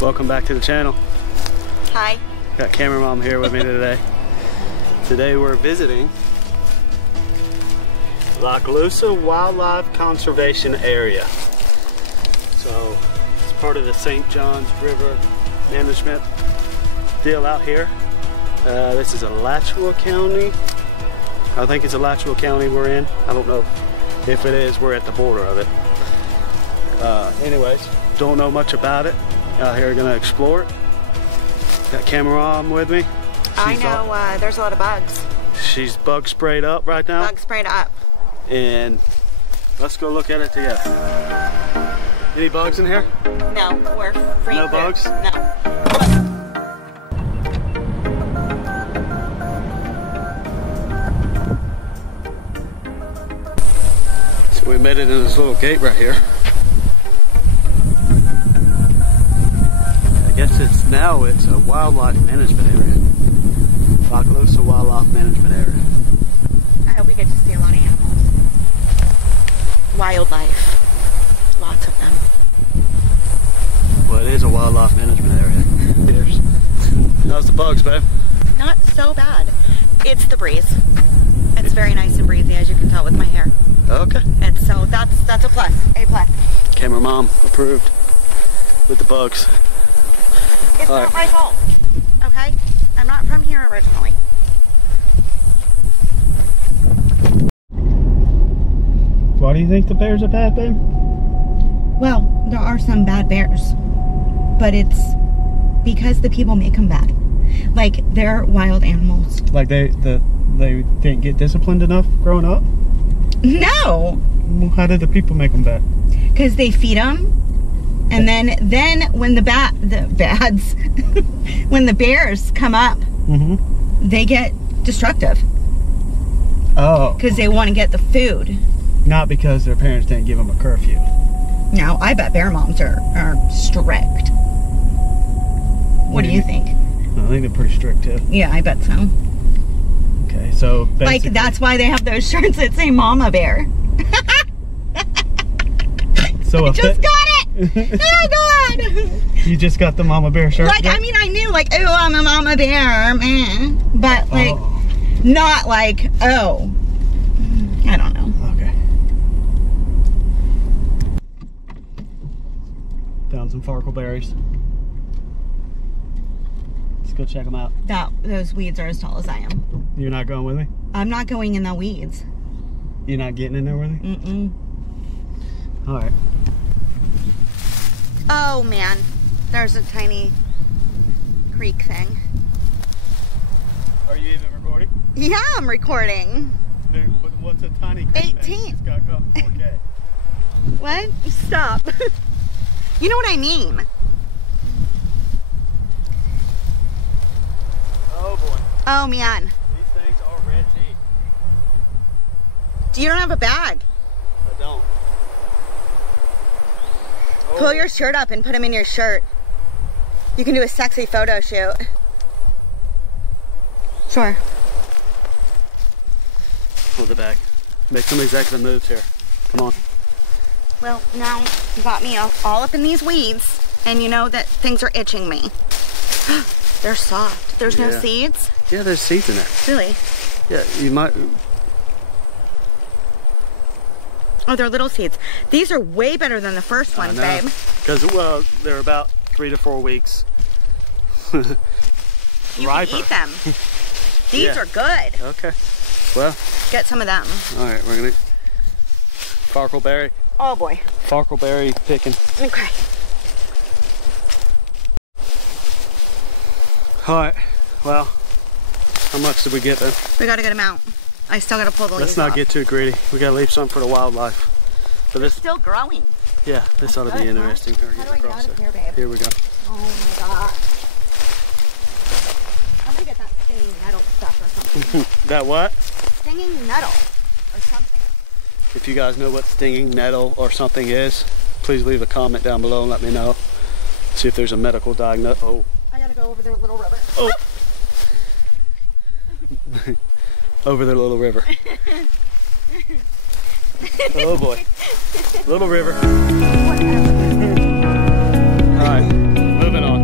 Welcome back to the channel. Hi. Got camera mom here with me today. Today we're visiting Lochloosa Wildlife Conservation Area. So it's part of the St. Johns River Management deal out here. This is Alachua County. I think it's Alachua County we're in. I don't know if it is. We're at the border of it. Anyways, don't know much about it. Out here gonna explore it. Got camera mom with me. I know there's a lot of bugs. She's bug sprayed up right now. Bug sprayed up. And let's go look at it together. Any bugs in here? No, we're free. No bugs? No. So we made it in this little gate right here. I guess it's a wildlife management area. Lochloosa Wildlife Management Area. I hope we get to see a lot of animals. Wildlife. Lots of them. Well, it is a wildlife management area. How's the bugs, babe? Not so bad. It's the breeze. It's very nice and breezy, as you can tell with my hair. Okay. And so that's a plus. A plus. Camera mom approved with the bugs. It's not my fault. Okay? I'm not from here originally. Why do you think the bears are bad, babe? Well, there are some bad bears, but it's because the people make them bad. Like, they're wild animals. Like they didn't get disciplined enough growing up? No! Well, how did the people make them bad? Because they feed them, and then when the when the bears come up, they get destructive. Oh. Because they want to get the food. Not because their parents didn't give them a curfew. Now, I bet bear moms are strict. What do you think? I think they're pretty strict too. Yeah, I bet so. Okay, so like, that's why they have those shirts that say Mama Bear. So I just got it! Oh God! You just got the Mama Bear shirt? Like, I mean, I knew, like, oh, I'm a Mama Bear, man. But, like, not like, oh, I don't know. Okay. Found some farkleberries. Let's go check them out. Those weeds are as tall as I am. You're not going with me? I'm not going in the weeds. You're not getting in there with me? Mm-mm. All right. Oh, man. There's a tiny creek thing. Are you even recording? Yeah, I'm recording. What's a tiny creek 18. thing? It's got 4K. What? Stop. You know what I mean. Oh, boy. Oh, man. These things are red deep. You don't have a bag. I don't. Pull your shirt up and put them in your shirt. You can do a sexy photo shoot. Sure. Pull the bag. Make some executive moves here. Come on. Well, now you got me all up in these weeds, and you know that things are itching me. They're soft. There's no seeds? Yeah, there's seeds in there. Really? Yeah, you might. Oh, they're little seeds. These are way better than the first one, babe. Because, well, they're about 3 to 4 weeks. You can eat them. These are good. Okay. Well. Get some of them. All right, we're going to farkleberry. Oh, boy. Farkleberry picking. Okay. All right. Well, how much did we get then? We got a good amount. I still got to pull the leaves Let's not get too greedy. We got to leave some for the wildlife. But it's still growing. Yeah, this ought to be interesting. How do I get out of here, babe? Here we go. Oh my God. I'm gonna get that stinging nettle stuff or something. That what? Stinging nettle or something. If you guys know what stinging nettle or something is, please leave a comment down below and let me know. See if there's a medical diagnosis. Oh. I gotta go over their little river. Oh. Over the little river. Oh boy. Little river. Alright, moving on.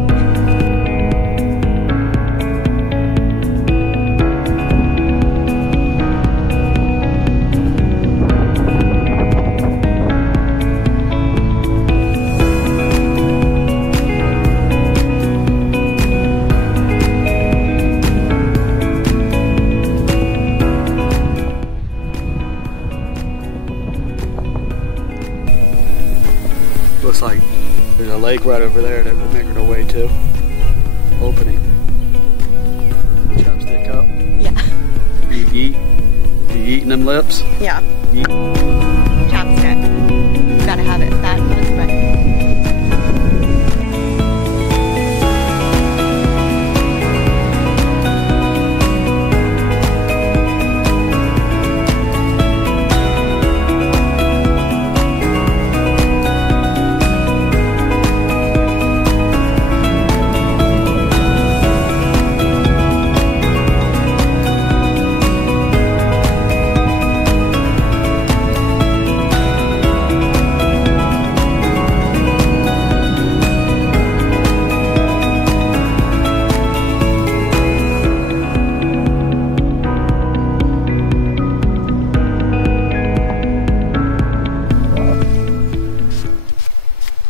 Looks like there's a lake right over there that we're making our way to. Opening. Chopstick up. Yeah. You eat. You eating them lips? Yeah. Eat. Chopstick. Gotta have it. That was but.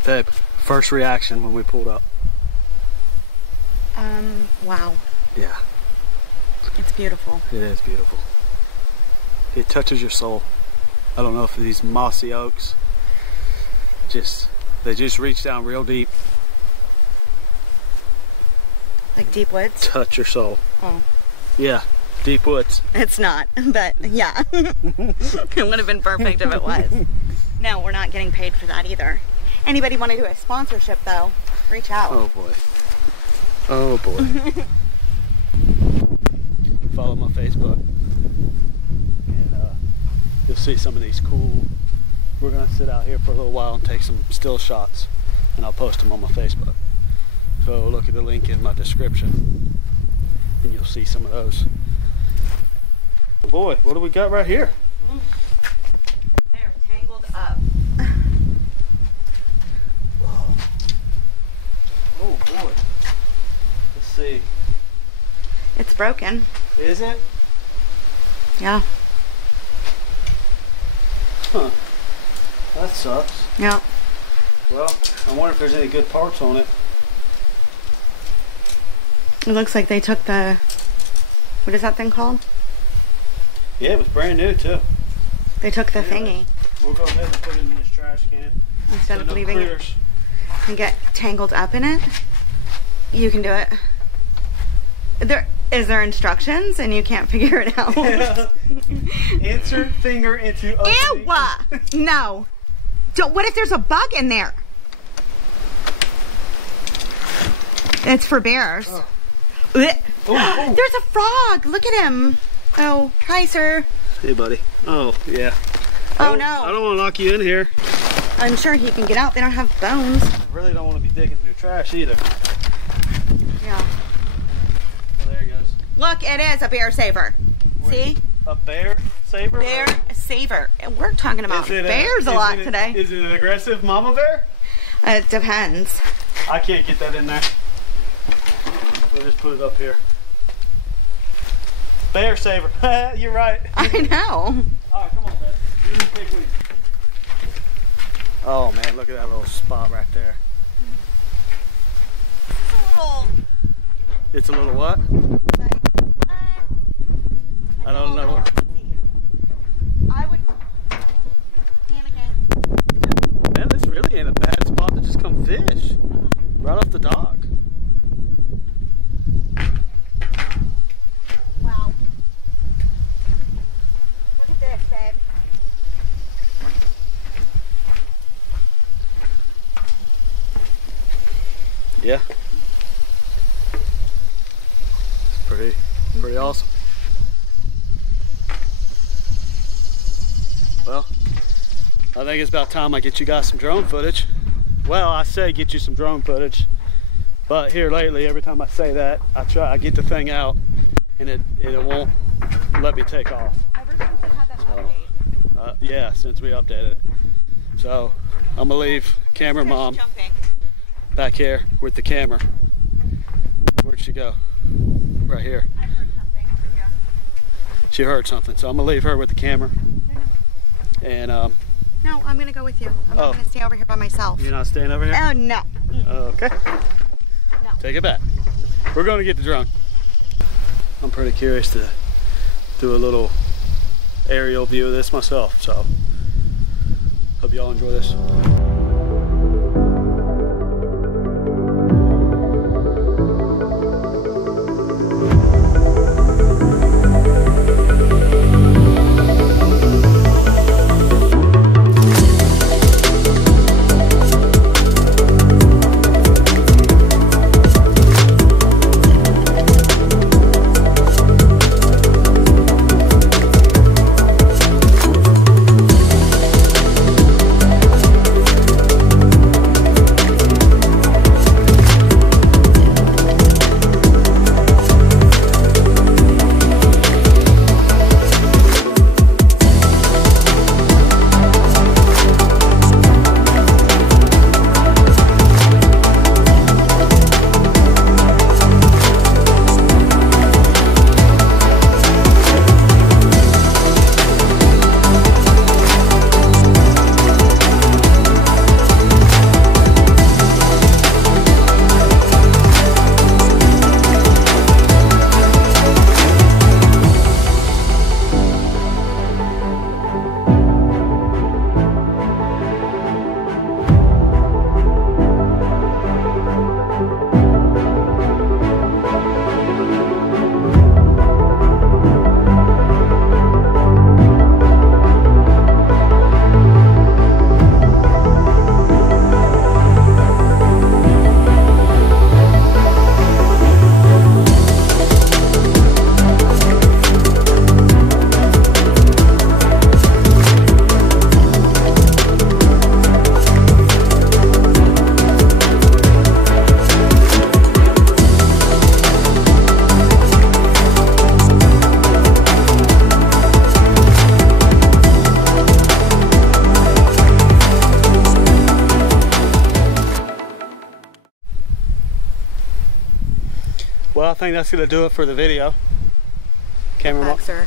Babe, first reaction when we pulled up. Wow. Yeah. It's beautiful. It is beautiful. It touches your soul. I don't know if these mossy oaks they just reach down real deep. Like deep woods? Touch your soul. Oh. Yeah, deep woods. It's not, but yeah. It would have been perfect if it was. No, we're not getting paid for that either. Anybody want to do a sponsorship though? Reach out. Oh boy. Oh boy. Follow my Facebook. And you'll see some of these cool. We're gonna sit out here for a little while and take some still shots, and I'll post them on my Facebook. So look at the link in my description and you'll see some of those. Oh boy, what do we got right here? They're tangled up. Oh boy. Let's see. It's broken. Is it? Yeah. Huh. That sucks. Yeah. Well, I wonder if there's any good parts on it. It looks like they took the, what is that thing called? Yeah, it was brand new too. They took the Anyway, thingy. we'll go ahead and put it in this trash can. Instead So of no leaving critters. it and get tangled up in it. You can do it. Is there instructions and you can't figure it out? Insert finger into opening. Ew! No. What if there's a bug in there? It's for bears. Oh. Oh. There's a frog. Look at him. Oh, hi, sir. Hey, buddy. Oh, yeah. Oh, no. I don't want to lock you in here. I'm sure he can get out. They don't have bones. I really don't want to be digging through trash either. Yeah. Oh, there he goes. Look, it is a bear saver. See? A bear saver? Bear saver. And we're talking about bears a lot today. Is it an aggressive mama bear? It depends. I can't get that in there. We'll just put it up here. Bear saver. You're right. I know. Alright, come on, Dad. You're the big weed. Oh man, look at that little spot right there. It's a little what? I don't know what. I would panic. Man, this really ain't a bad spot to just come fish. Right off the dock. Wow. Look at this, babe. Yeah. It's pretty awesome. Well, I think it's about time I get you guys some drone footage. Well, I say get you some drone footage, but here lately, every time I say that, I get the thing out, and it won't let me take off. Ever since it had that update. Yeah, since we updated it. So I'm gonna leave camera mom back here with the camera. Where'd she go? Right here. I heard something over here. She heard something, so I'm gonna leave her with the camera. And no, I'm gonna go with you. I'm not gonna stay over here by myself. You're not staying over here? Oh no. Okay. No. Take it back. We're gonna get the drone. I'm pretty curious to do a little aerial view of this myself, so hope y'all enjoy this. Well, I think that's gonna do it for the video. Camera Bugs are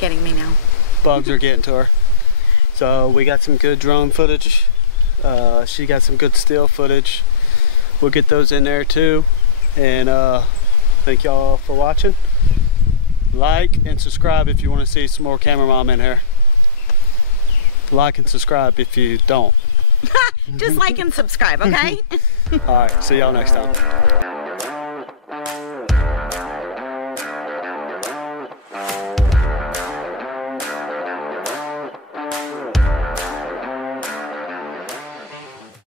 getting me now. Bugs are getting to her. So we got some good drone footage. She got some good still footage. We'll get those in there too. And thank y'all for watching. Like and subscribe if you want to see some more Camera Mom in here. Like and subscribe if you don't. Just like and subscribe, okay? All right, see y'all next time.